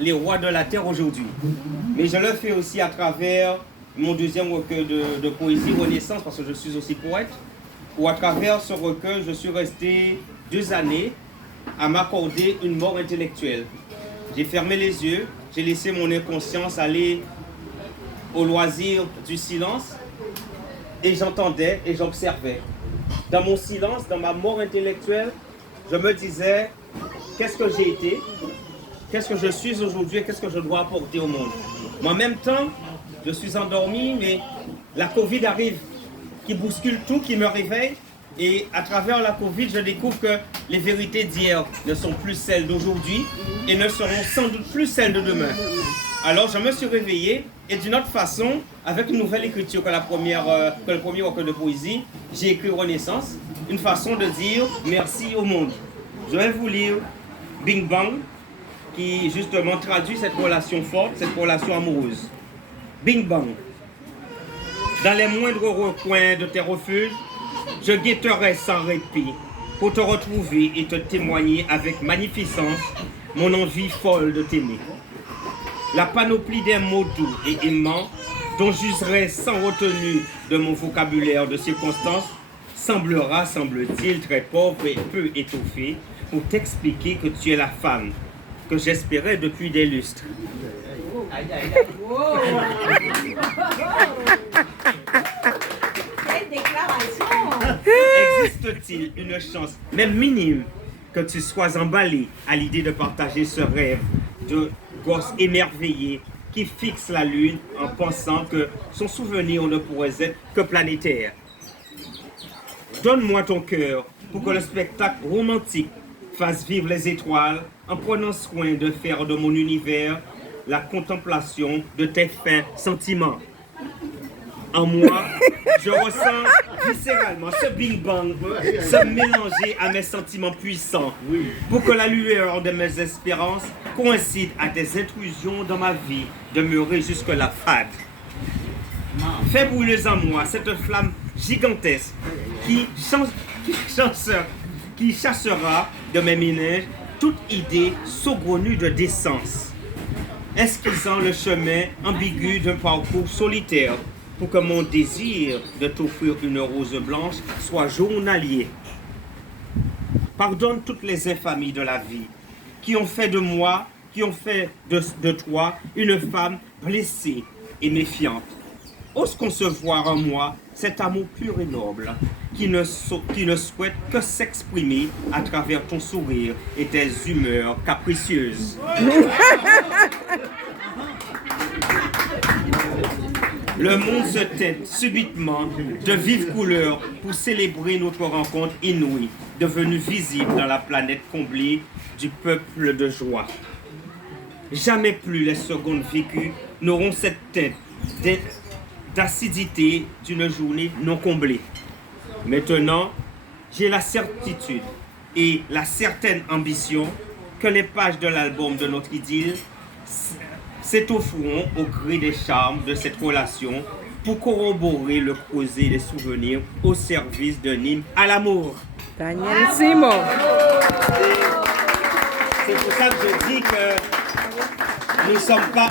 Les rois de la terre aujourd'hui. Mais je le fais aussi à travers mon deuxième recueil de poésie Renaissance, parce que je suis aussi poète, où à travers ce recueil, je suis resté 2 années à m'accorder une mort intellectuelle. J'ai fermé les yeux, j'ai laissé mon inconscience aller au loisir du silence, et j'entendais et j'observais. Dans mon silence, dans ma mort intellectuelle, je me disais, qu'est-ce que j'ai été ? Qu'est-ce que je suis aujourd'hui et qu'est-ce que je dois apporter au monde? Mais en même temps, je suis endormi, mais la Covid arrive, qui bouscule tout, qui me réveille. Et à travers la Covid, je découvre que les vérités d'hier ne sont plus celles d'aujourd'hui et ne seront sans doute plus celles de demain. Alors je me suis réveillé et d'une autre façon, avec une nouvelle écriture que le premier recueil de poésie, j'ai écrit Renaissance, une façon de dire merci au monde. Je vais vous lire Bing Bang, qui justement traduit cette relation forte, cette relation amoureuse. Bing Bang. Dans les moindres recoins de tes refuges, je guetterai sans répit pour te retrouver et te témoigner avec magnificence mon envie folle de t'aimer. La panoplie des mots doux et aimants dont j'userai sans retenue de mon vocabulaire de circonstance semblera, semble-t-il, très pauvre et peu étoffé pour t'expliquer que tu es la femme que j'espérais depuis des lustres. Quelle déclaration! Existe-t-il une chance, même minime, que tu sois emballé à l'idée de partager ce rêve de gosse émerveillé qui fixe la lune en pensant que son souvenir ne pourrait être que planétaire? Donne-moi ton cœur pour que le spectacle romantique fasse vivre les étoiles en prenant soin de faire de mon univers la contemplation de tes fins sentiments. En moi, je ressens viscéralement ce Bing Bang se mélanger à mes sentiments puissants pour que la lueur de mes espérances coïncide à tes intrusions dans ma vie, demeurer jusque-là fade. Fais brûler en moi cette flamme gigantesque qui chassera de mes méninges toute idée saugrenue de décence, esquissant le chemin ambigu d'un parcours solitaire pour que mon désir de t'offrir une rose blanche soit journalier. Pardonne toutes les infamies de la vie qui ont fait de moi, qui ont fait de toi une femme blessée et méfiante. Ose concevoir en moi cet amour pur et noble qui ne souhaite que s'exprimer à travers ton sourire et tes humeurs capricieuses. Le monde se teint subitement de vives couleurs pour célébrer notre rencontre inouïe, devenue visible dans la planète comblée du peuple de joie. Jamais plus les secondes vécues n'auront cette teinte d'acidité d'une journée non comblée. Maintenant, j'ai la certitude et la certaine ambition que les pages de l'album de notre idylle s'étofferont au gré des charmes de cette relation pour corroborer le creuset des souvenirs au service d'un hymne à l'amour. Daniel Simon. C'est pour ça que je dis que nous ne sommes pas